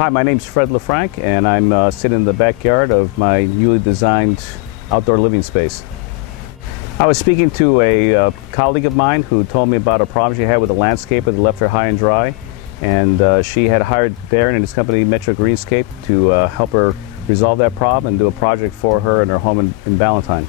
Hi, my name's Fred LaFranc, and I'm sitting in the backyard of my newly designed outdoor living space. I was speaking to a colleague of mine who told me about a problem she had with a landscaper that left her high and dry, and she had hired Darren and his company Metro Greenscape to help her resolve that problem and do a project for her in her home in Ballantyne.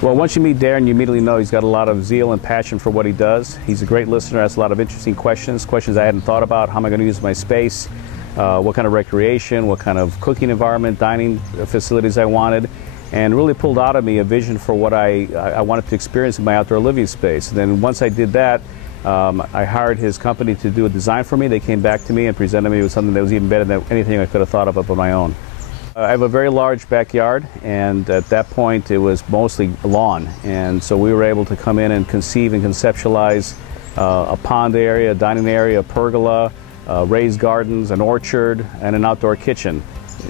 Well, once you meet Darren, you immediately know he's got a lot of zeal and passion for what he does. He's a great listener, asks a lot of interesting questions I hadn't thought about. How am I going to use my space? What kind of recreation, what kind of cooking environment, dining facilities I wanted, and really pulled out of me a vision for what I wanted to experience in my outdoor living space. And then once I did that, I hired his company to do a design for me. They came back to me and presented me with something that was even better than anything I could have thought of up on my own. I have a very large backyard, and at that point it was mostly lawn, and so we were able to come in and conceive and conceptualize a pond area, a dining area, a pergola, raised gardens, an orchard, and an outdoor kitchen.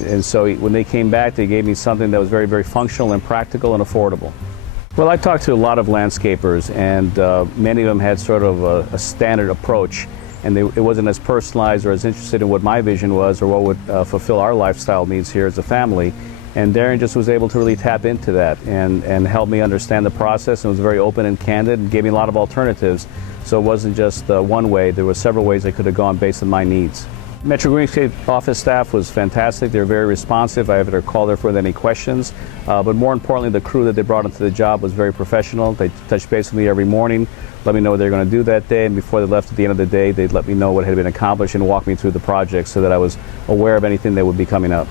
And so when they came back, they gave me something that was very, very functional and practical and affordable. Well, I talked to a lot of landscapers, and many of them had sort of a standard approach, and it wasn't as personalized or as interested in what my vision was or what would fulfill our lifestyle needs here as a family. And Darren just was able to really tap into that and help me understand the process, and was very open and candid and gave me a lot of alternatives. So it wasn't just one way, there were several ways I could have gone based on my needs. Metro Greenscape office staff was fantastic. They were very responsive. I ever called there for any questions. But more importantly, the crew that they brought into the job was very professional. They touched base with me every morning, let me know what they were going to do that day, and before they left at the end of the day, they'd let me know what had been accomplished and walk me through the project so that I was aware of anything that would be coming up.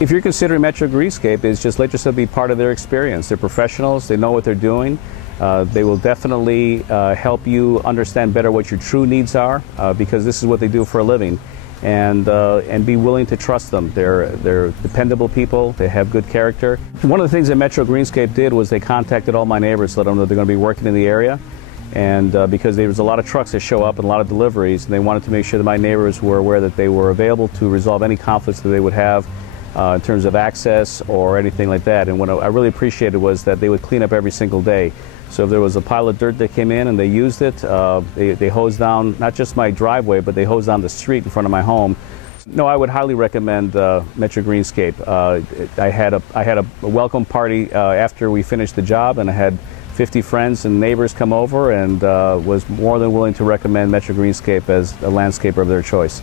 If you're considering Metro Greenscape, is just let yourself be part of their experience. They're professionals. They know what they're doing. They will definitely help you understand better what your true needs are, because this is what they do for a living, and be willing to trust them. They're dependable people. They have good character. One of the things that Metro Greenscape did was they contacted all my neighbors to let them know they're going to be working in the area, and because there was a lot of trucks that show up and a lot of deliveries, and they wanted to make sure that my neighbors were aware that they were available to resolve any conflicts that they would have in terms of access or anything like that. And what I really appreciated was that they would clean up every single day. So if there was a pile of dirt that came in and they used it, they hosed down not just my driveway, but they hosed down the street in front of my home. No, I would highly recommend Metro Greenscape. I had a welcome party after we finished the job, and I had 50 friends and neighbors come over, and was more than willing to recommend Metro Greenscape as a landscaper of their choice.